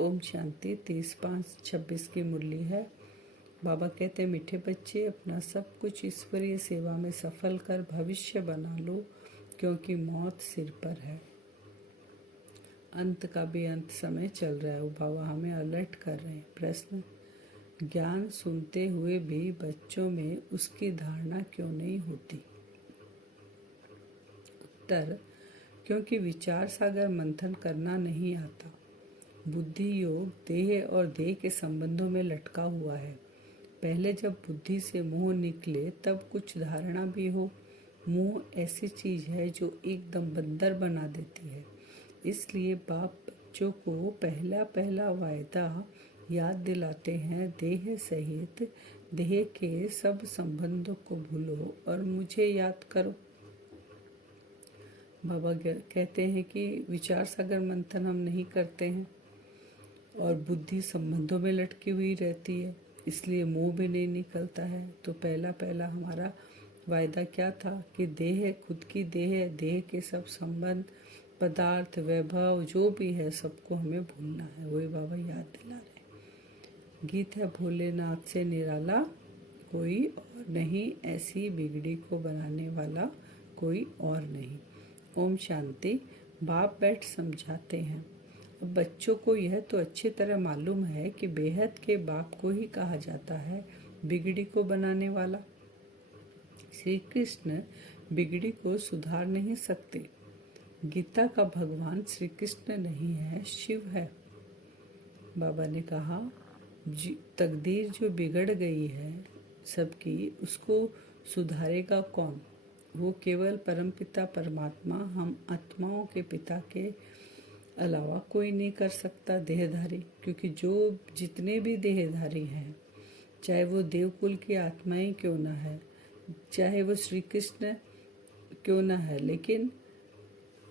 ओम शांति। 30/5/26 की मुरली है। बाबा कहते हैं, मीठे बच्चे, अपना सब कुछ ईश्वरीय सेवा में सफल कर भविष्य बना लो, क्योंकि मौत सिर पर है। अंत का भी अंत समय चल रहा है। वो बाबा हमें अलर्ट कर रहे हैं। प्रश्न, ज्ञान सुनते हुए भी बच्चों में उसकी धारणा क्यों नहीं होती? उत्तर, क्योंकि विचार सागर मंथन करना नहीं आता। बुद्धि योग देह और देह के संबंधों में लटका हुआ है। पहले जब बुद्धि से मोह निकले तब कुछ धारणा भी हो। मोह ऐसी चीज है जो एकदम बंदर बना देती है। इसलिए बाप बच्चों को पहला पहला वायदा याद दिलाते हैं, देह सहित देह के सब संबंधों को भूलो और मुझे याद करो। बाबा कहते हैं कि विचार सागर मंथन हम नहीं करते हैं और बुद्धि संबंधों में लटकी हुई रहती है, इसलिए मोह भी नहीं निकलता है। तो पहला पहला हमारा वायदा क्या था कि देह, खुद की देह, देह के सब संबंध, पदार्थ, वैभव जो भी है सबको हमें भूलना है। वही बाबा याद दिला रहे हैं। गीत है, भोलेनाथ से निराला कोई और नहीं, ऐसी बिगड़ी को बनाने वाला कोई और नहीं। ओम शांति। बाप बैठ समझाते हैं। अब बच्चों को यह तो अच्छी तरह मालूम है कि बेहद के बाप को ही कहा जाता है बिगड़ी को बनाने वाला। श्री कृष्ण बिगड़ी को सुधार नहीं सकते। गीता का भगवान श्री कृष्ण नहीं है, शिव है। बाबा ने कहा, तकदीर जो बिगड़ गई है सबकी, उसको सुधारेगा कौन? वो केवल परमपिता परमात्मा, हम आत्माओं के पिता के अलावा कोई नहीं कर सकता देहधारी। क्योंकि जो जितने भी देहधारी हैं, चाहे वो देवकुल की आत्माएं क्यों ना है, चाहे वो श्री कृष्ण क्यों ना है, लेकिन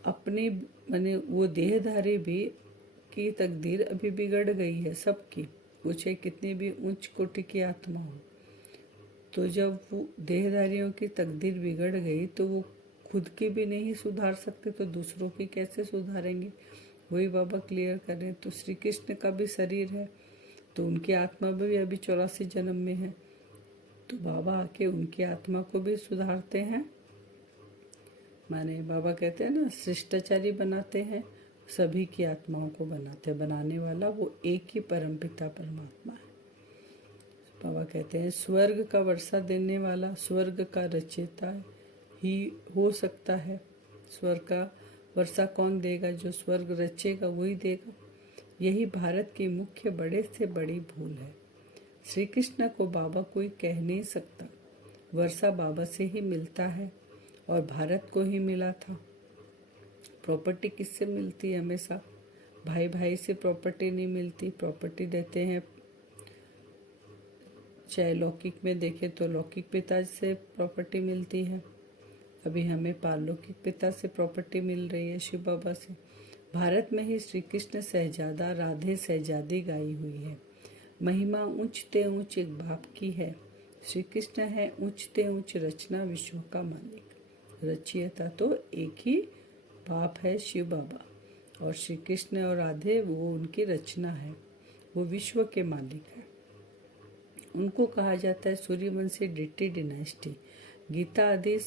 अपनी माने वो देहधारी भी की तकदीर अभी बिगड़ गई है सबकी, वो चाहे कितनी भी उच्च कोटि की आत्मा हो। तो जब वो देहधारियों की तकदीर बिगड़ गई तो वो खुद की भी नहीं सुधार सकते, तो दूसरों की कैसे सुधारेंगे? वही बाबा क्लियर कर रहे हैं। तो श्री कृष्ण का भी शरीर है, तो उनकी आत्मा भी अभी 84 जन्म में है, तो बाबा आके उनकी आत्मा को भी सुधारते हैं। माने बाबा कहते हैं ना, शिष्टाचारी बनाते हैं, सभी की आत्माओं को बनाते हैं। बनाने वाला वो एक ही परमपिता परमात्मा है। बाबा कहते हैं, स्वर्ग का वर्षा देने वाला, स्वर्ग का रचयिता ही हो सकता है। स्वर्ग का वर्षा कौन देगा? जो स्वर्ग रचेगा वही देगा। यही भारत की मुख्य बड़े से बड़ी भूल है। श्री कृष्ण को बाबा कोई कह नहीं सकता। वर्षा बाबा से ही मिलता है और भारत को ही मिला था। प्रॉपर्टी किससे मिलती है? हमेशा भाई भाई से प्रॉपर्टी नहीं मिलती। प्रॉपर्टी देते हैं, चाहे लौकिक में देखें तो लौकिक पिता से प्रॉपर्टी मिलती है, अभी हमें पारलौकिक पिता से प्रॉपर्टी मिल रही है, शिव बाबा से। भारत में ही श्री कृष्ण सहजादा, राधे सहजादी गाई हुई है। महिमा ऊंचते ऊंच एक बाप की है। श्री कृष्ण है ऊंचते ऊंच रचना, विश्व का मालिक। रचयिता तो एक ही बाप है, शिव बाबा, और श्री कृष्ण और राधे वो उनकी रचना है, वो विश्व के मालिक है। उनको कहा जाता है सूर्यवंशी डिट्टी डिनास्टी। गीता आदि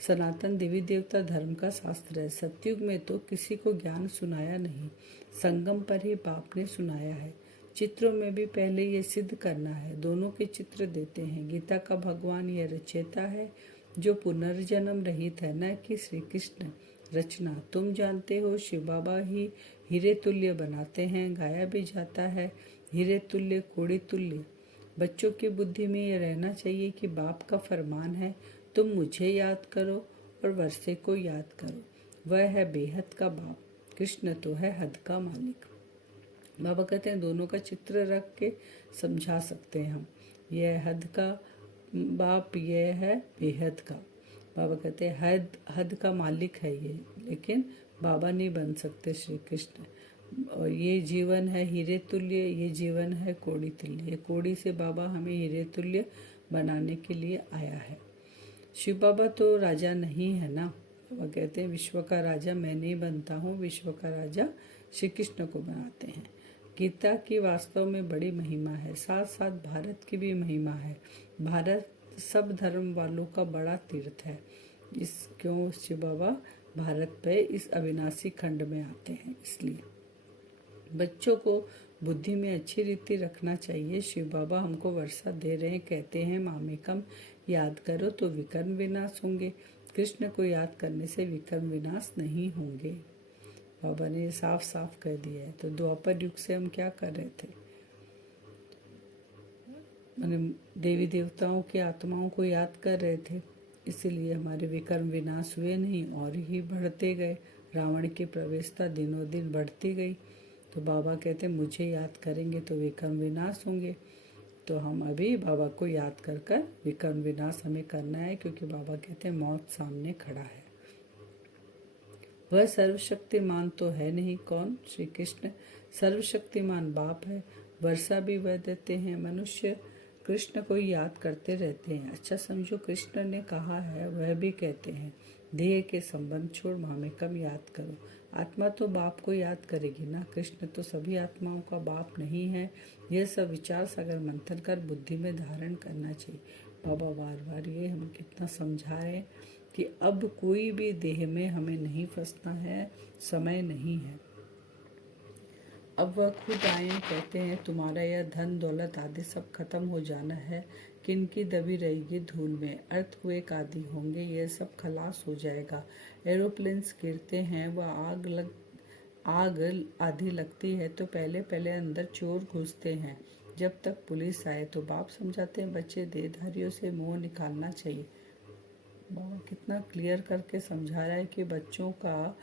सनातन देवी देवता धर्म का शास्त्र है। सतयुग में तो किसी को ज्ञान सुनाया नहीं, संगम पर ही बाप ने सुनाया है। चित्रों में भी पहले ये सिद्ध करना है, दोनों के चित्र देते हैं। गीता का भगवान यह रचयिता है जो पुनर्जन्म रहित है, न कि श्री कृष्ण रचना। तुम जानते हो शिव बाबा ही हीरे तुल्य बनाते हैं। गाया भी जाता है, हीरे तुल्य कोड़ी तुल्य। बच्चों की बुद्धि में ये रहना चाहिए कि बाप का फरमान है, तुम मुझे याद करो और वर्षे को याद करो। वह है बेहद का बाप, कृष्ण तो है हद का मालिक। बाबा कहते हैं दोनों का चित्र रख के समझा सकते हैं हम। यह हद का बाप, यह है बेहद का। बाबा कहते हैं हद का मालिक है ये, लेकिन बाबा नहीं बन सकते श्री कृष्ण। और ये जीवन है हीरे तुल्य, ये जीवन है कोड़ी तुल्य। ये कोड़ी से बाबा हमें हीरे तुल्य बनाने के लिए आया है। शिव बाबा तो राजा नहीं है ना। बाबा कहते हैं विश्व का राजा मैं नहीं बनता हूँ, विश्व का राजा श्री कृष्ण को बनाते हैं। गीता की वास्तव में बड़ी महिमा है, साथ साथ भारत की भी महिमा है। भारत सब धर्म वालों का बड़ा तीर्थ है। इस क्यों शिव बाबा भारत पे इस अविनाशी खंड में आते हैं, इसलिए बच्चों को बुद्धि में अच्छी रीति रखना चाहिए। शिव बाबा हमको वर्षा दे रहे हैं, कहते हैं मामेकम याद करो तो विकर्म विनाश होंगे। कृष्ण को याद करने से विकर्म विनाश नहीं होंगे। बाबा ने साफ साफ कह दिया है। तो द्वापर युग से हम क्या कर रहे थे, मैंने देवी देवताओं की आत्माओं को याद कर रहे थे, इसीलिए हमारे विकर्म विनाश हुए नहीं और ही बढ़ते गए। रावण की प्रवेशता दिनों दिन बढ़ती गई। तो बाबा कहते हैं मुझे याद करेंगे तो विकर्म विनाश होंगे। तो हम अभी बाबा को याद कर कर विकर्म विनाश हमें करना है, क्योंकि बाबा कहते हैं मौत सामने खड़ा है। वह सर्वशक्तिमान तो है नहीं, कौन? श्री कृष्ण सर्वशक्तिमान बाप है। वर्षा भी वह देते हैं। मनुष्य कृष्ण को याद करते रहते हैं। अच्छा समझो, कृष्ण ने कहा है, वह भी कहते हैं देह के संबंध छोड़ मामेकम याद करो। आत्मा तो बाप को याद करेगी ना, कृष्ण तो सभी आत्माओं का बाप नहीं है। यह सब विचार सागर मंथन कर बुद्धि में धारण करना चाहिए। बाबा बार बार ये हम कितना समझा रहे हैं कि अब कोई भी देह में हमें नहीं फंसना है, समय नहीं है। अब वह खुद आए कहते हैं तुम्हारा यह धन दौलत आदि सब खत्म हो जाना है, किनकी दबी रहेगी धूल में, अर्थक्वेक आदि होंगे, यह सब खलास हो जाएगा। एरोप्लेन्स गिरते हैं, वह आग आधी लगती है तो पहले पहले अंदर चोर घुसते हैं। जब तक पुलिस आए तो बाप समझाते हैं बच्चे देहधारियों से मोह निकालना चाहिए। बाबा कितना क्लियर करके समझा रहा है कि बच्चों का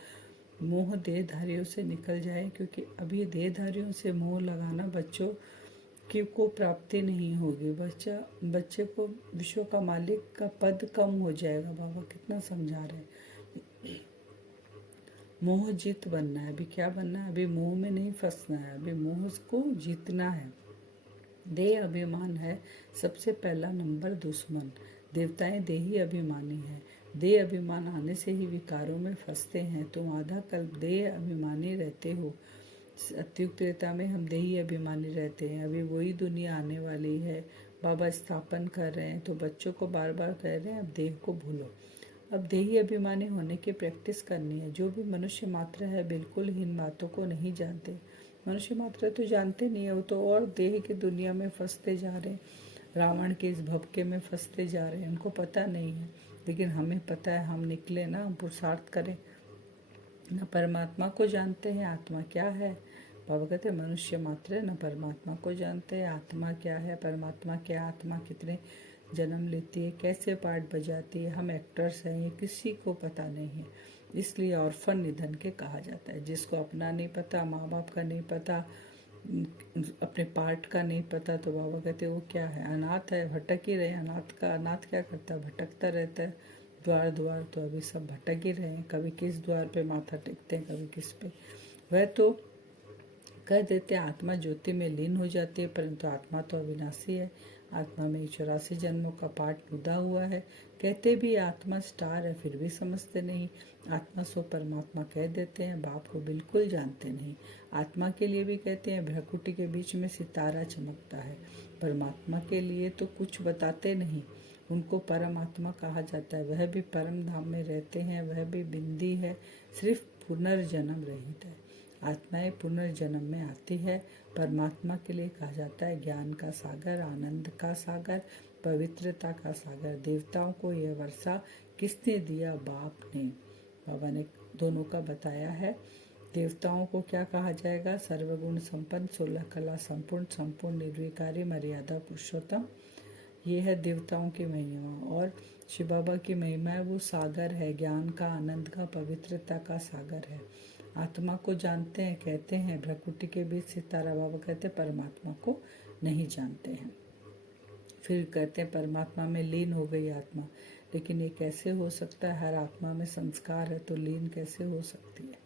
मोह देहधारियों से निकल जाए, क्योंकि अभी देहधारियों से मोह लगाना बच्चों की को प्राप्ति नहीं होगी। बच्चे को विश्व का मालिक का पद कम हो जाएगा। बाबा कितना समझा रहे हैं। मोह जीत बनना है। अभी क्या बनना है? अभी मोह में नहीं फंसना है, अभी मोह को जीतना है। देह अभिमान है सबसे पहला नंबर दुश्मन। देवताएं देही अभिमानी है। देह अभिमान आने से ही विकारों में फंसते हैं। तुम आधा कल्प देह अभिमानी रहते हो। सतयुग त्रेता में हम देही अभिमानी रहते हैं। अभी वही दुनिया आने वाली है, बाबा स्थापन कर रहे हैं। तो बच्चों को बार बार कह रहे हैं अब देह को भूलो, अब देही अभिमानी होने की प्रैक्टिस करनी है। जो भी मनुष्य मात्र है बिल्कुल इन बातों को नहीं जानते। मनुष्य मात्र तो जानते नहीं है, वो तो और देह की दुनिया में फंसते जा रहे हैं, रावण के इस भपके में फंसते जा रहे हैं। उनको पता नहीं है, लेकिन हमें पता है। हम निकले ना, हम पुरुषार्थ करें न। परमात्मा को जानते हैं आत्मा क्या है। बाबा कहते हैं मनुष्य मात्र न परमात्मा को जानते हैं। आत्मा क्या है, परमात्मा क्या, आत्मा कितने जन्म लेती है, कैसे पार्ट बजाती है। हम एक्टर्स हैं, ये किसी को पता नहीं है। इसलिए ऑर्फन निधन के कहा जाता है। जिसको अपना नहीं पता, माँ बाप का नहीं पता, अपने पार्ट का नहीं पता, तो बाबा कहते हैं वो क्या है, अनाथ है, भटक ही रहे। अनाथ क्या करता है? भटकता रहता है द्वार द्वार। तो अभी सब भटक ही रहे हैं, कभी किस द्वार पे माथा टेकते हैं, कभी किस पे। वह तो कह देते हैं आत्मा ज्योति में लीन हो जाती है, परंतु आत्मा तो अविनाशी है। आत्मा में 84 जन्मों का पाठ मुदा हुआ है। कहते भी आत्मा स्टार है, फिर भी समझते नहीं। आत्मा सो परमात्मा कह देते हैं, बाप को बिल्कुल जानते नहीं। आत्मा के लिए भी कहते हैं भ्रकुटी के बीच में सितारा चमकता है। परमात्मा के लिए तो कुछ बताते नहीं। उनको परमात्मा कहा जाता है। वह भी परम धाम में रहते हैं, वह भी बिंदी है, सिर्फ पुनर्जन्म रहित है। आत्माएं पुनर्जन्म में आती है। परमात्मा के लिए कहा जाता है ज्ञान का सागर, आनंद का सागर, पवित्रता का सागर। देवताओं को यह वर्षा किसने दिया? बाप ने। बाबा ने दोनों का बताया है। देवताओं को क्या कहा जाएगा? सर्वगुण संपन्न, 16 कला संपूर्ण, संपूर्ण निर्विकारी, मर्यादा पुरुषोत्तम। ये है देवताओं की महिमा। और शिव बाबा की महिमा है, वो सागर है, ज्ञान का, आनंद का, पवित्रता का सागर है। आत्मा को जानते हैं, कहते हैं भ्रकुटी के बीच सितारा। बाबा कहते हैं परमात्मा को नहीं जानते हैं। फिर कहते हैं परमात्मा में लीन हो गई आत्मा, लेकिन ये कैसे हो सकता है? हर आत्मा में संस्कार है, तो लीन कैसे हो सकती है?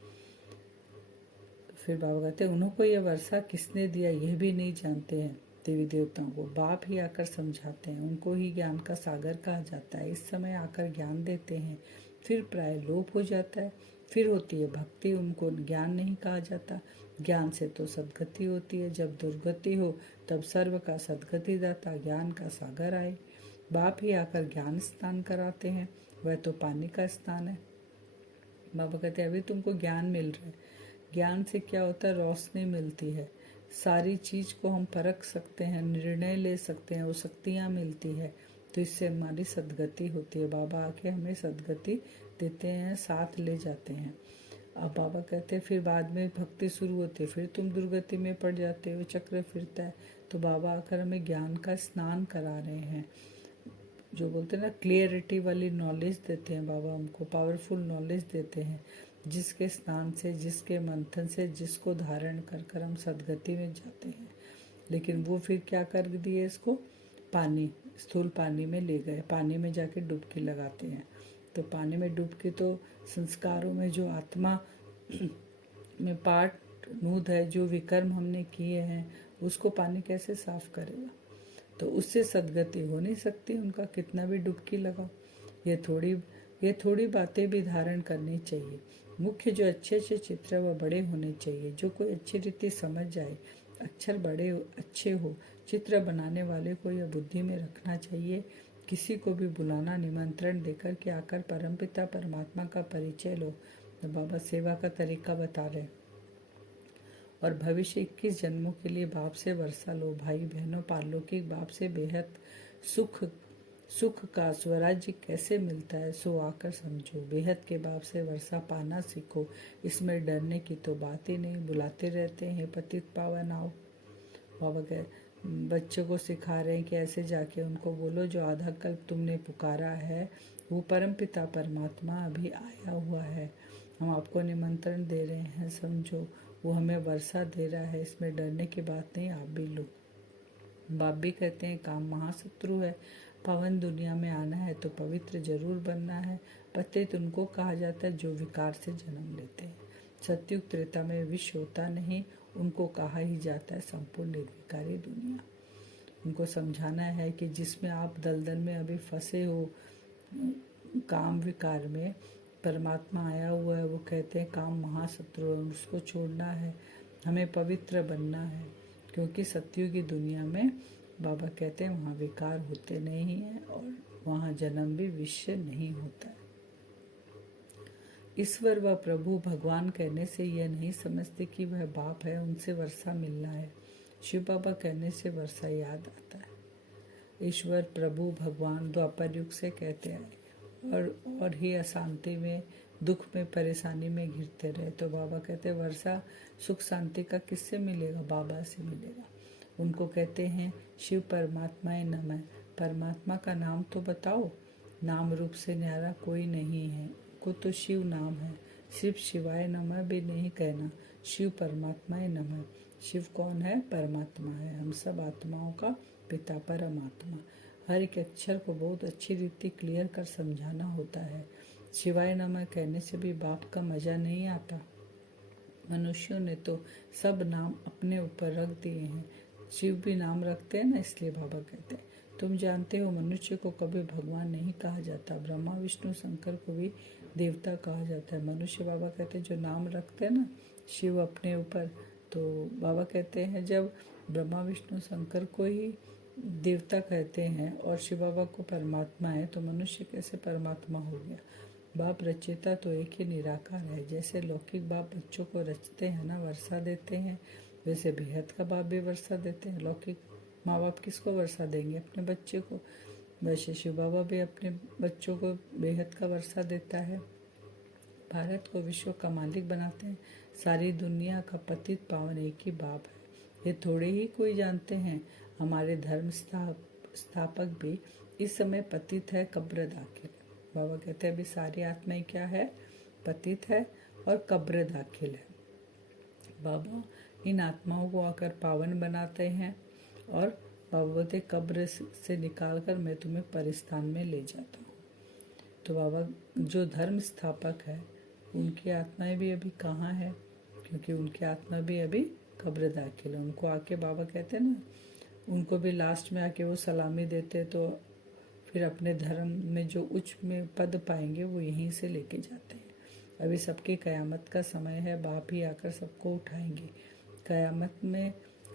फिर बाबा कहते हैं उन्होंने ये वर्षा किसने दिया, यह भी नहीं जानते हैं। देवी देवताओं को बाप ही आकर समझाते हैं, उनको ही ज्ञान का सागर कहा जाता है। इस समय आकर ज्ञान देते हैं, फिर प्राय लोप हो जाता है, फिर होती है भक्ति, उनको ज्ञान नहीं कहा जाता। ज्ञान से तो सद्गति होती है। जब दुर्गति हो तब सर्व का सद्गति दाता ज्ञान का सागर आए। बाप ही आकर ज्ञान स्नान कराते हैं, वह तो पानी का स्नान है। बाबा कहते हैं अभी तुमको ज्ञान मिल रहा है। ज्ञान से क्या होता है? रोशनी मिलती है, सारी चीज को हम परख सकते हैं, निर्णय ले सकते हैं, वो शक्तियाँ मिलती है, तो इससे हमारी सद्गति होती है। बाबा आके हमें सद्गति देते हैं, साथ ले जाते हैं। अब बाबा कहते हैं फिर बाद में भक्ति शुरू होती है, फिर तुम दुर्गति में पड़ जाते हो, चक्र फिरता है। तो बाबा आकर हमें ज्ञान का स्नान करा रहे हैं, जो बोलते हैं ना क्लियरिटी वाली नॉलेज देते हैं बाबा, हमको पावरफुल नॉलेज देते हैं, जिसके स्नान से, जिसके मंथन से, जिसको धारण कर कर हम सदगति में जाते हैं। लेकिन वो फिर क्या कर दिए, इसको पानी, स्थूल पानी में ले गए, पानी में जाके डुबकी लगाते हैं। तो पानी में डुबकी तो संस्कारों में जो आत्मा में पाठ नूद है, जो विकर्म हमने किए हैं, उसको पानी कैसे साफ करेगा? तो उससे सदगति हो नहीं सकती, उनका कितना भी डुबकी लगाओ। ये थोड़ी बातें भी धारण करनी चाहिए। मुख्य जो अच्छे अच्छे चित्र है वह बड़े होने चाहिए, जो कोई अच्छी रीति समझ जाए, अक्षर बड़े अच्छे हो। चित्र बनाने वाले को यह बुद्धि में रखना चाहिए, किसी को भी बुलाना, निमंत्रण देकर के आकर परमपिता परमात्मा का परिचय लो। तो बाबा सेवा का तरीका बता रहे, और भविष्य 21 जन्मों के लिए बाप से वर्षा लो। भाई बहनों, पारलौकिक बाप से बेहद सुख का स्वराज्य कैसे मिलता है, सो आकर समझो। बेहद के बाप से वर्षा पाना सीखो, इसमें डरने की तो बात ही नहीं। बुलाते रहते हैं पतित पावन आओ। बाबा के बच्चों को सिखा रहे हैं कि ऐसे जाके उनको बोलो, जो आधा कल्प तुमने पुकारा है वो परमपिता परमात्मा अभी आया हुआ है, हम आपको निमंत्रण दे रहे हैं, समझो। वो हमें वर्षा दे रहा है, इसमें डरने की बात नहीं, आप भी लो। बाप भी कहते हैं काम महाशत्रु है, पावन दुनिया में आना है तो पवित्र जरूर बनना है। पतित उनको कहा जाता है जो विकार से जन्म लेते हैं। सत्युग त्रेता में विष होता नहीं, उनको कहा ही जाता है संपूर्ण निर्विकारी दुनिया। उनको समझाना है कि जिसमें आप दलदल में अभी फंसे हो, काम विकार में, परमात्मा आया हुआ है, वो कहते हैं काम महाशत्रु है, उसको छोड़ना है, हमें पवित्र बनना है। क्योंकि सत्युग की दुनिया में बाबा कहते हैं वहाँ विकार होते नहीं हैं और वहाँ जन्म भी विषय नहीं होता है। ईश्वर व प्रभु भगवान कहने से यह नहीं समझते कि वह बाप है, उनसे वर्षा मिलना है। शिव बाबा कहने से वर्षा याद आता है। ईश्वर प्रभु भगवान द्वापर युग से कहते हैं और ही अशांति में, दुख में, परेशानी में घिरते रहे। तो बाबा कहते हैं वर्षा सुख शांति का किससे मिलेगा? बाबा से मिलेगा। उनको कहते हैं शिव परमात्माए नमः। परमात्मा का नाम तो बताओ, नाम रूप से न्यारा कोई नहीं है, को तो शिव नाम है। सिर्फ शिवाय नमः भी नहीं कहना, शिव परमात्माए नमः। शिव कौन है? परमात्मा है, हम सब आत्माओं का पिता परमात्मा। हर एक अक्षर को बहुत अच्छी रीति क्लियर कर समझाना होता है। शिवाय नमः कहने से भी बाप का मजा नहीं आता। मनुष्यों ने तो सब नाम अपने ऊपर रख दिए हैं, शिव भी नाम रखते हैं ना, इसलिए बाबा कहते हैं तुम जानते हो मनुष्य को कभी भगवान नहीं कहा जाता, ब्रह्मा विष्णु शंकर को भी देवता कहा जाता है। मनुष्य बाबा कहते हैं जो नाम रखते हैं ना शिव अपने ऊपर, तो बाबा कहते हैं जब ब्रह्मा विष्णु शंकर को ही देवता कहते हैं और शिव बाबा को परमात्मा है, तो मनुष्य कैसे परमात्मा हो गया? बाप रचयिता तो एक ही निराकार है। जैसे लौकिक बाप बच्चों को रचते हैं ना, वर्षा देते हैं, वैसे बेहद का बाप भी वर्षा देते हैं। लौकिक माँ बाप किसको वर्षा देंगे? अपने बच्चे को। वैसे शिव बाबा भी अपने बच्चों को बेहद का वर्षा देता है। भारत को विश्व का मालिक बनाते हैं। सारी दुनिया का पतित पावन एक ही बाप है, ये थोड़े ही कोई जानते हैं। हमारे धर्म स्थापक भी इस समय पतित है, कब्र दाखिल। बाबा कहते हैं अभी सारी आत्माएं क्या है? पतित है और कब्र दाखिल है। बाबा इन आत्माओं को आकर पावन बनाते हैं और बाबा बोलते कब्र से निकाल कर मैं तुम्हें परिस्थान में ले जाता हूँ। तो बाबा जो धर्म स्थापक है उनकी आत्माएं भी अभी कहाँ है? क्योंकि उनकी आत्मा भी अभी कब्र दाखिल है। उनको आके बाबा कहते हैं ना, उनको भी लास्ट में आके वो सलामी देते, तो फिर अपने धर्म में जो उच्च में पद पाएंगे वो यहीं से लेके जाते हैं। अभी सबकी कयामत का समय है, बाप ही आकर सबको उठाएंगे।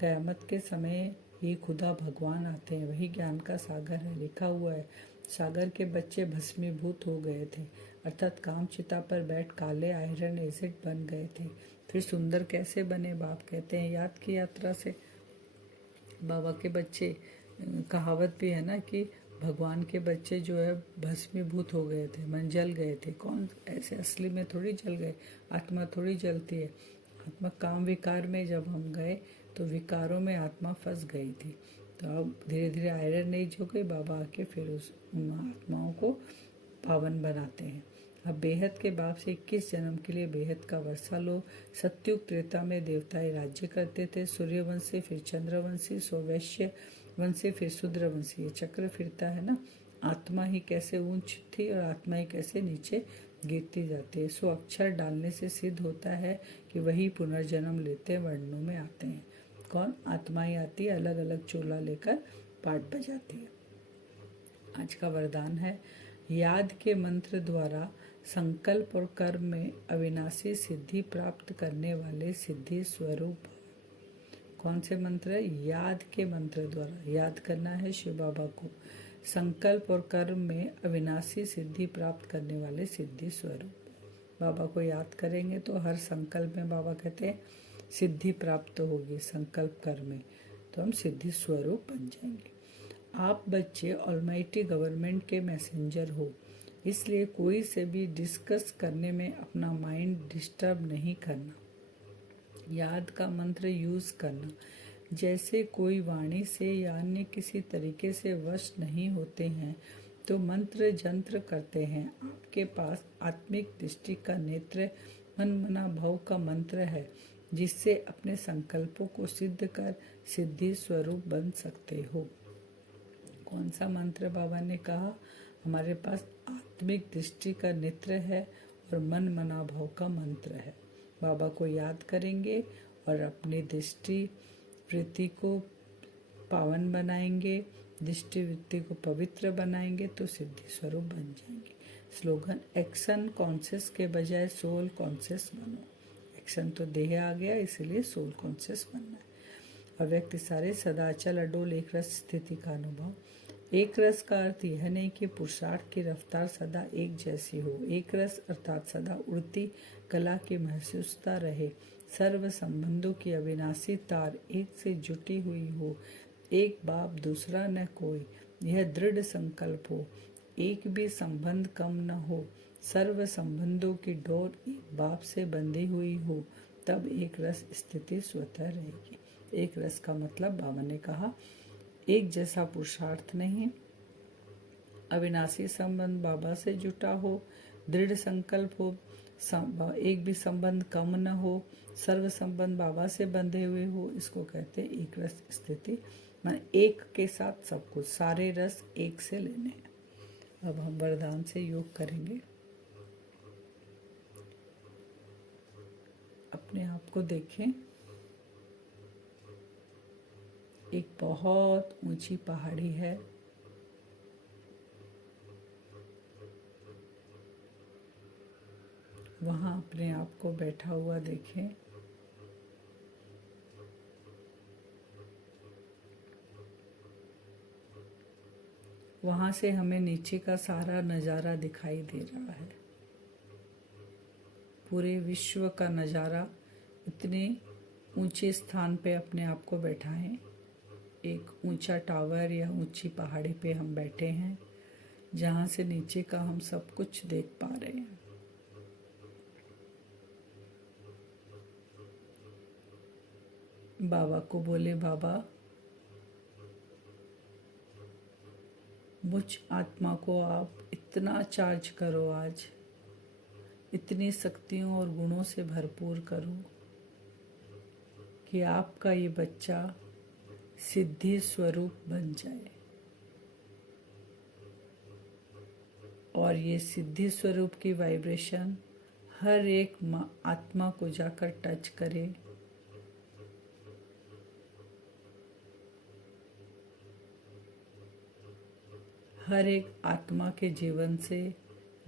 कयामत के समय ही खुदा भगवान आते हैं। वही ज्ञान का सागर है। लिखा हुआ है, सागर के बच्चे भस्मीभूत हो गए थे, अर्थात काम चिता पर बैठ काले आयरन एसिड बन गए थे। फिर सुंदर कैसे बने? बाप कहते हैं याद की यात्रा से। बाबा के बच्चे, कहावत भी है ना कि भगवान के बच्चे जो है भस्मीभूत हो गए थे, मन जल गए थे। कौन ऐसे असली में थोड़ी जल गए, आत्मा थोड़ी जलती है। आत्मा काम विकार में जब हम गए तो विकारों में आत्मा फंस गई थी। तो अब धीरे धीरे आयरन एज हो गई, बाबा आके फिर उन आत्माओं को पावन बनाते हैं। अब बेहद के बाप से 21 जन्म के लिए बेहद का वर्षा लो। सत्युग त्रेता में देवताएं राज्य करते थे, सूर्यवंशी, फिर चंद्रवंशी, वैश्य वंशी, फिर शूद्रवंशी। ये चक्र फिरता है ना। आत्मा ही कैसे ऊंच थी और आत्मा ही कैसे नीचे गिरती जाती है। सो अक्षर डालने से सिद्ध होता है कि वही पुनर्जन्म लेते वर्णों में आते हैं। कौन? आत्मा ही आती है, अलग अलग चोला लेकर पाठ बजाती है। आज का वरदान है, याद के मंत्र द्वारा संकल्प और कर्म में अविनाशी सिद्धि प्राप्त करने वाले सिद्धि स्वरूप। कौन से मंत्र है? याद के मंत्र द्वारा याद करना है शिव बाबा को। संकल्प और कर्म में अविनाशी सिद्धि प्राप्त करने वाले सिद्धि स्वरूप। बाबा को याद करेंगे तो हर संकल्प में बाबा कहते हैं सिद्धि प्राप्त होगी। संकल्प कर्म में तो हम सिद्धि स्वरूप बन जाएंगे। आप बच्चे ऑलमाइटी गवर्नमेंट के मैसेंजर हो, इसलिए कोई से भी डिस्कस करने में अपना माइंड डिस्टर्ब नहीं करना। याद का मंत्र यूज करना। जैसे कोई वाणी से या अन्य किसी तरीके से वश नहीं होते हैं तो मंत्र जंत्र करते हैं। आपके पास आत्मिक दृष्टि का नेत्र मन मना भव का मंत्र है, जिससे अपने संकल्पों को सिद्ध कर सिद्धि स्वरूप बन सकते हो। कौन सा मंत्र बाबा ने कहा? हमारे पास आत्मिक दृष्टि का नेत्र है और मन मना भव का मंत्र है। बाबा को याद करेंगे और अपनी दृष्टि वृत्ति को पावन बनाएंगे, दृष्टि वृत्ति को पवित्र बनाएंगे तो सिद्धि स्वरूप बन जाएंगे। स्लोगन, एक्शन कॉन्शियस के बजाय सोल कॉन्शियस बनो। एक्शन तो देह आ गया, इसलिए सोल कॉन्शियस बनना है। अव्यक्त सारे सदाचल अडोल एक रस स्थिति का अनुभव। एक रस का अर्थ यह नहीं कि पुरुषार्थ की रफ्तार सदा एक जैसी हो। एक रस अर्थात सदा उड़ती कला की महसूसता रहे। सर्व संबंधों की अविनाशी तार एक से जुटी हुई हो। एक बाप दूसरा न कोई, यह दृढ़ संकल्प हो। एक भी संबंध कम न हो। सर्व संबंधों की डोर एक बाप से बंधी हुई हो, तब एक रस स्थिति स्वतः रहेगी। एक रस का मतलब बाबा ने कहा एक जैसा पुरुषार्थ नहीं, अविनाशी संबंध बाबा से जुटा हो, दृढ़ संकल्प हो, एक भी संबंध कम न हो, सर्व संबंध बाबा से बंधे हुए हो। इसको कहते हैं एक रस स्थिति। माने एक के साथ सब कुछ, सारे रस एक से लेने हैं। अब हम वरदान से योग करेंगे। अपने आप को देखें, एक बहुत ऊंची पहाड़ी है। वहां अपने आप को बैठा हुआ देखें। वहां से हमें नीचे का सारा नज़ारा दिखाई दे रहा है। पूरे विश्व का नज़ारा। इतने ऊंचे स्थान पे अपने आप को बैठाएं। एक ऊंचा टावर या ऊंची पहाड़ी पे हम बैठे हैं, जहां से नीचे का हम सब कुछ देख पा रहे हैं। बाबा को बोले, बाबा मुझ आत्मा को आप इतना चार्ज करो, आज इतनी शक्तियों और गुणों से भरपूर करो कि आपका ये बच्चा सिद्धि स्वरूप बन जाए और ये सिद्धि स्वरूप की वाइब्रेशन हर एक आत्मा को जाकर टच करे। हर एक आत्मा के जीवन से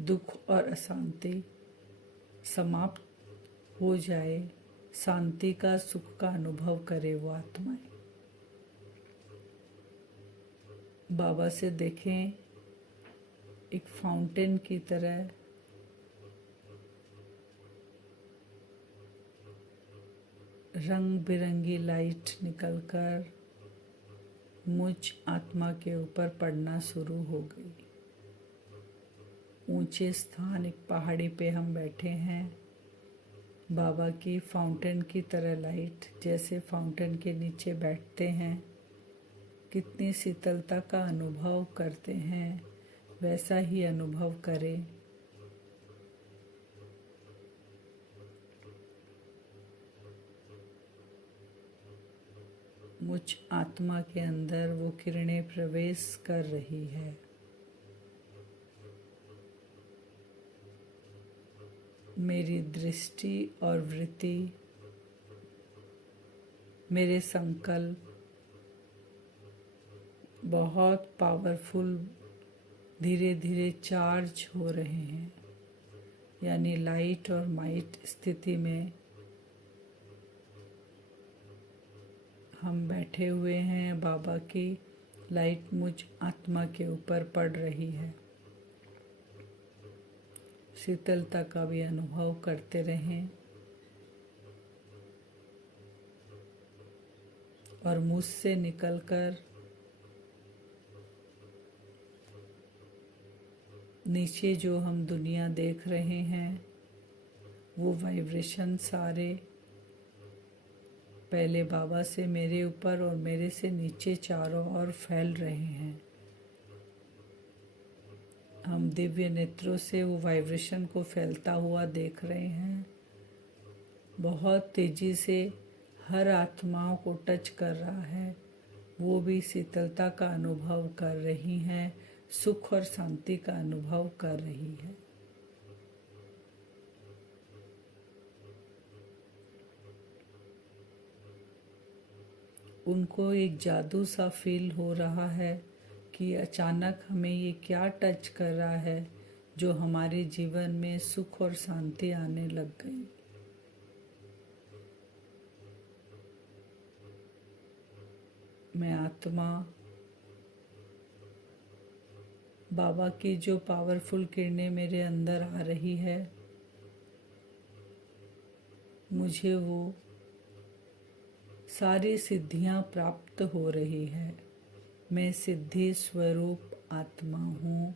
दुख और अशांति समाप्त हो जाए, शांति का, सुख का अनुभव करे वो आत्माएं। बाबा से देखें एक फाउंटेन की तरह रंग बिरंगी लाइट निकलकर मुझ आत्मा के ऊपर पड़ना शुरू हो गई। ऊंचे स्थान, एक पहाड़ी पे हम बैठे हैं। बाबा की फाउंटेन की तरह लाइट, जैसे फाउंटेन के नीचे बैठते हैं, कितनी शीतलता का अनुभव करते हैं, वैसा ही अनुभव करें। मुझ आत्मा के अंदर वो किरणें प्रवेश कर रही है। मेरी दृष्टि और वृत्ति, मेरे संकल्प बहुत पावरफुल धीरे धीरे चार्ज हो रहे हैं, यानी लाइट और माइट स्थिति में हम बैठे हुए हैं। बाबा की लाइट मुझ आत्मा के ऊपर पड़ रही है। शीतलता का भी अनुभव करते रहें और मुझसे निकलकर नीचे जो हम दुनिया देख रहे हैं, वो वाइब्रेशन सारे पहले बाबा से मेरे ऊपर और मेरे से नीचे चारों ओर फैल रहे हैं। हम दिव्य नेत्रों से वो वाइब्रेशन को फैलता हुआ देख रहे हैं। बहुत तेजी से हर आत्माओं को टच कर रहा है। वो भी शीतलता का अनुभव कर रही हैं, सुख और शांति का अनुभव कर रही है। उनको एक जादू सा फील हो रहा है कि अचानक हमें ये क्या टच कर रहा है जो हमारे जीवन में सुख और शांति आने लग गई। मैं आत्मा बाबा की जो पावरफुल किरणें मेरे अंदर आ रही है, मुझे वो सारी सिद्धियां प्राप्त हो रही है। मैं सिद्धि स्वरूप आत्मा हूँ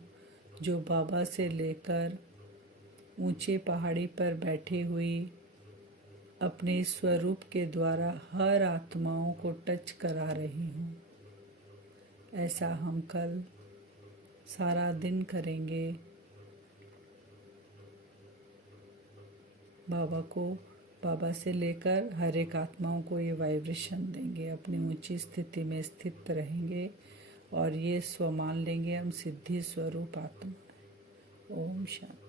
जो बाबा से लेकर ऊंचे पहाड़ी पर बैठी हुई अपने स्वरूप के द्वारा हर आत्माओं को टच करा रही हूँ। ऐसा हम कल सारा दिन करेंगे। बाबा से लेकर हर एक आत्माओं को ये वाइब्रेशन देंगे, अपनी ऊंची स्थिति में स्थित रहेंगे और ये स्व मान लेंगे हम सिद्धि स्वरूप आत्मा। ओम शांति।